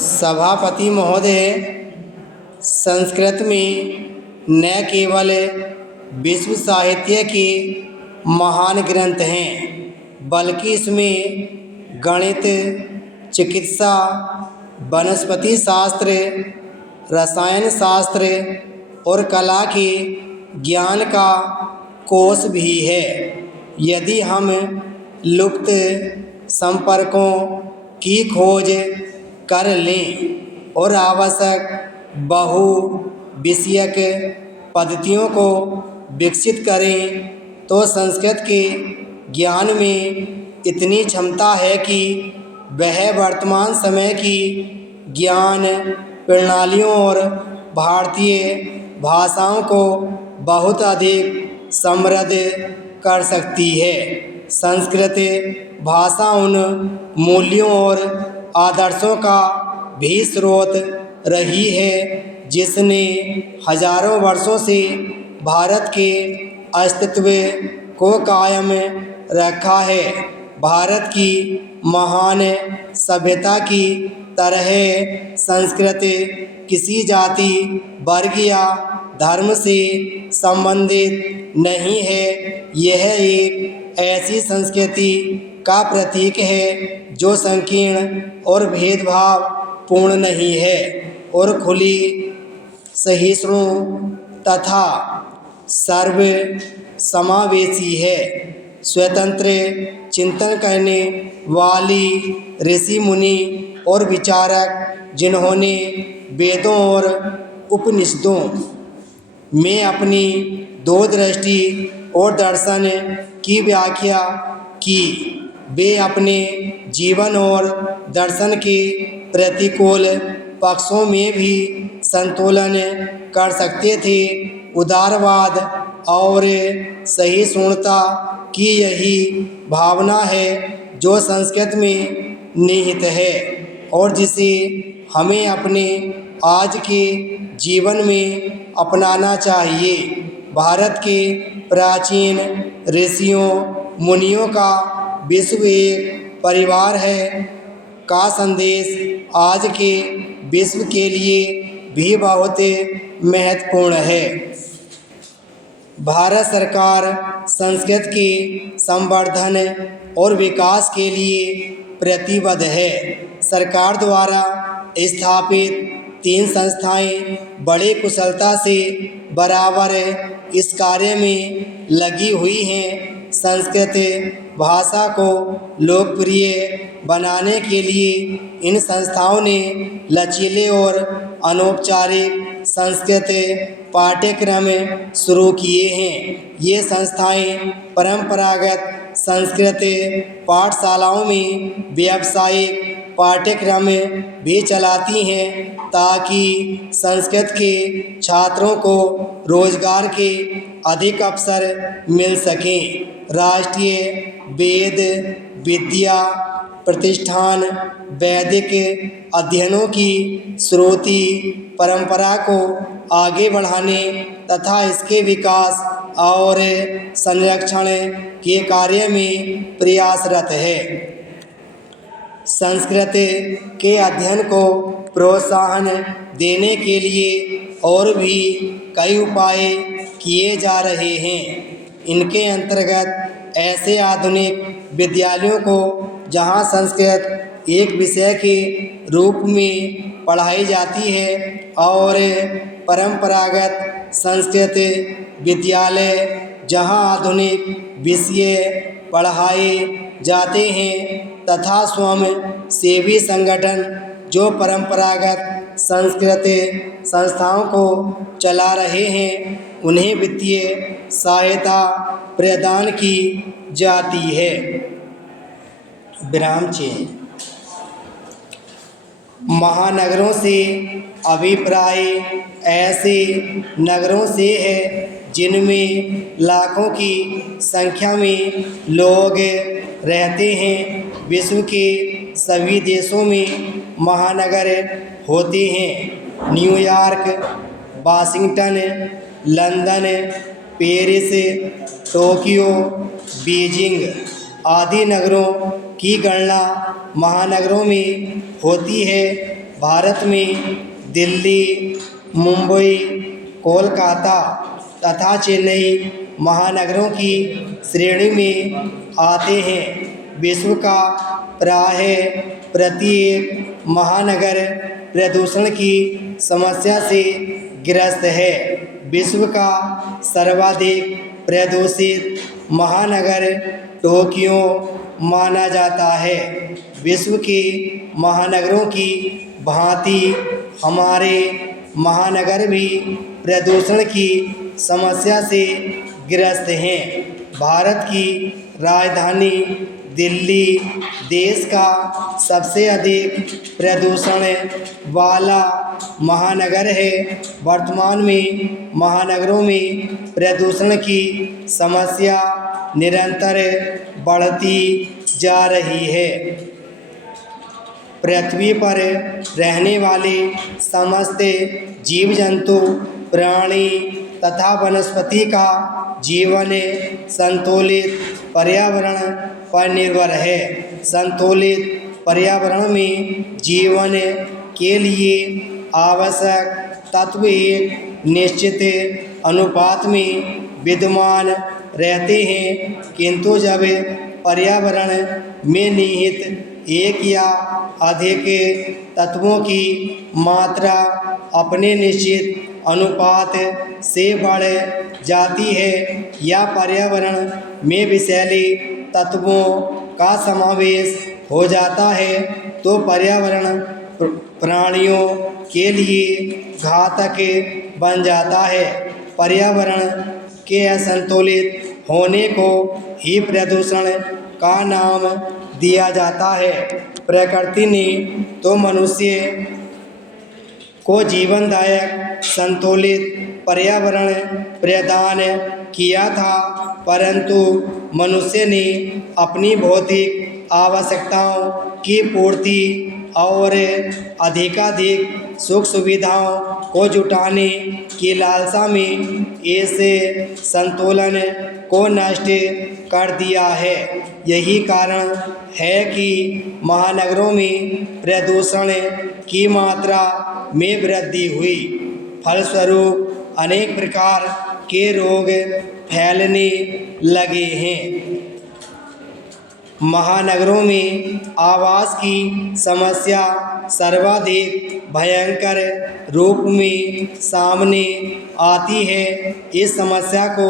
सभापति महोदय, संस्कृत में न केवल विश्व साहित्य के महान ग्रंथ हैं, बल्कि इसमें गणित, चिकित्सा, वनस्पति शास्त्र, रसायन शास्त्र और कला के ज्ञान का कोश भी है। यदि हम लुप्त संपर्कों की खोज कर लें और आवश्यक बहु विषयक पद्धतियों को विकसित करें तो संस्कृत के ज्ञान में इतनी क्षमता है कि वह वर्तमान समय की ज्ञान प्रणालियों और भारतीय भाषाओं को बहुत अधिक समृद्ध कर सकती है। संस्कृत भाषा उन मूल्यों और आदर्शों का भी स्रोत रही है जिसने हजारों वर्षों से भारत के अस्तित्व को कायम रखा है। भारत की महान सभ्यता की तरह संस्कृत किसी जाति, वर्ग या धर्म से संबंधित नहीं है। यह एक ऐसी संस्कृति का प्रतीक है जो संकीर्ण और भेदभाव पूर्ण नहीं है और खुली, सहिष्णु तथा सर्व समावेशी है। स्वतंत्र चिंतन करने वाली ऋषि मुनि और विचारक जिन्होंने वेदों और उपनिषदों में अपनी दूरदृष्टि और दर्शन की व्याख्या की, वे अपने जीवन और दर्शन के प्रतिकूल पक्षों में भी संतुलन कर सकते थे। उदारवाद और सहिष्णुता की यही भावना है जो संस्कृत में निहित है और जिसे हमें अपने आज के जीवन में अपनाना चाहिए। भारत के प्राचीन ऋषियों मुनियों का विश्व एक परिवार है का संदेश आज के विश्व के लिए भी बहुत महत्वपूर्ण है। भारत सरकार संस्कृत के संवर्धन और विकास के लिए प्रतिबद्ध है। सरकार द्वारा स्थापित 3 संस्थाएं बड़े कुशलता से बराबर इस कार्य में लगी हुई हैं। संस्कृत भाषा को लोकप्रिय बनाने के लिए इन संस्थाओं ने लचीले और अनौपचारिक संस्कृत पाठ्यक्रम शुरू किए हैं। ये संस्थाएं परंपरागत संस्कृत पाठशालाओं में व्यावसायिक पाठ्यक्रम भी चलाती हैं ताकि संस्कृत के छात्रों को रोजगार के अधिक अवसर मिल सकें। राष्ट्रीय वेद विद्या प्रतिष्ठान वैदिक अध्ययनों की श्रुति परंपरा को आगे बढ़ाने तथा इसके विकास और संरक्षण के कार्य में प्रयासरत है। संस्कृत के अध्ययन को प्रोत्साहन देने के लिए और भी कई उपाय किए जा रहे हैं। इनके अंतर्गत ऐसे आधुनिक विद्यालयों को जहां संस्कृत एक विषय के रूप में पढ़ाई जाती है और परंपरागत संस्कृत विद्यालय जहां आधुनिक विषय पढ़ाए जाते हैं तथा स्वयं सेवी संगठन जो परंपरागत संस्कृत संस्थाओं को चला रहे हैं उन्हें वित्तीय सहायता प्रदान की जाती है। विराम चिह्न। महानगरों से अभिप्राय ऐसे नगरों से है जिनमें लाखों की संख्या में लोग रहते हैं। विश्व के सभी देशों में महानगर होते हैं। New York, Washington, London, Paris, Tokyo, Beijing आदि नगरों की गणना महानगरों में होती है। भारत में दिल्ली, मुंबई, कोलकाता तथा चेन्नई महानगरों की श्रेणी में आते हैं। विश्व का प्राय प्रत्येक महानगर प्रदूषण की समस्या से ग्रस्त है। विश्व का सर्वाधिक प्रदूषित महानगर टोक्यो माना जाता है। विश्व के महानगरों की भांति हमारे महानगर भी प्रदूषण की समस्या से ग्रस्त हैं। भारत की राजधानी दिल्ली देश का सबसे अधिक प्रदूषण वाला महानगर है। वर्तमान में महानगरों में प्रदूषण की समस्या निरंतर बढ़ती जा रही है। पृथ्वी पर रहने वाले समस्त जीव जंतु, प्राणी तथा वनस्पति का जीवन संतुलित पर्यावरण पर निर्भर है। संतुलित पर्यावरण में जीवन के लिए आवश्यक तत्व एक निश्चित अनुपात में विद्यमान रहते हैं, किंतु जब पर्यावरण में निहित एक या अधिक तत्वों की मात्रा अपने निश्चित अनुपात से बढ़ जाती है या पर्यावरण में विषैले तत्वों का समावेश हो जाता है, तो पर्यावरण प्राणियों के लिए घातक बन जाता है। पर्यावरण के असंतुलित होने को ही प्रदूषण का नाम दिया जाता है। प्रकृति ने तो मनुष्य को जीवनदायक संतुलित पर्यावरण प्रदान किया था, परंतु मनुष्य ने अपनी भौतिक आवश्यकताओं की पूर्ति और अधिकाधिक सुख सुविधाओं को जुटाने की लालसा में इस संतुलन को नष्ट कर दिया है। यही कारण है कि महानगरों में प्रदूषण की मात्रा में वृद्धि हुई। फलस्वरूप अनेक प्रकार के रोग फैलने लगे हैं। महानगरों में आवास की समस्या सर्वाधिक भयंकर रूप में सामने आती है। इस समस्या को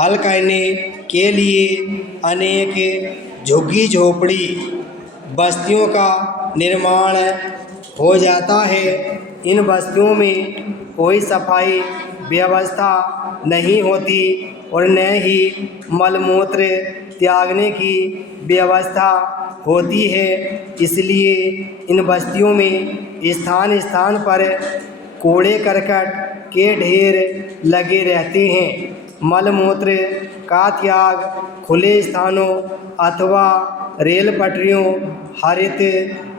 हल करने के लिए अनेक झुग्गी झोपड़ी बस्तियों का निर्माण हो जाता है। इन बस्तियों में कोई सफाई व्यवस्था नहीं होती और न ही मलमूत्र त्यागने की व्यवस्था होती है। इसलिए इन बस्तियों में स्थान स्थान पर कूड़े करकट के ढेर लगे रहते हैं। मलमूत्र का त्याग खुले स्थानों अथवा रेल पटरियों, हरित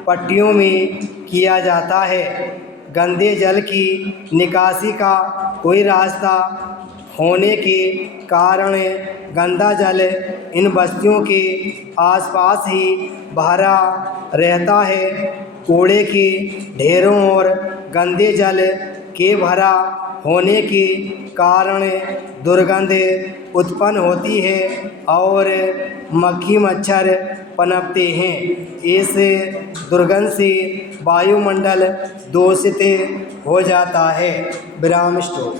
पट्टियों में किया जाता है। गंदे जल की निकासी का कोई रास्ता होने के कारण गंदा जल इन बस्तियों के आसपास ही भरा रहता है। कूड़े के ढेरों और गंदे जल के भरा होने के कारण दुर्गंध उत्पन्न होती है और मक्खी मच्छर पनपते हैं। इस दुर्गंध से वायुमंडल दूषित हो जाता है। विराम स्टॉप।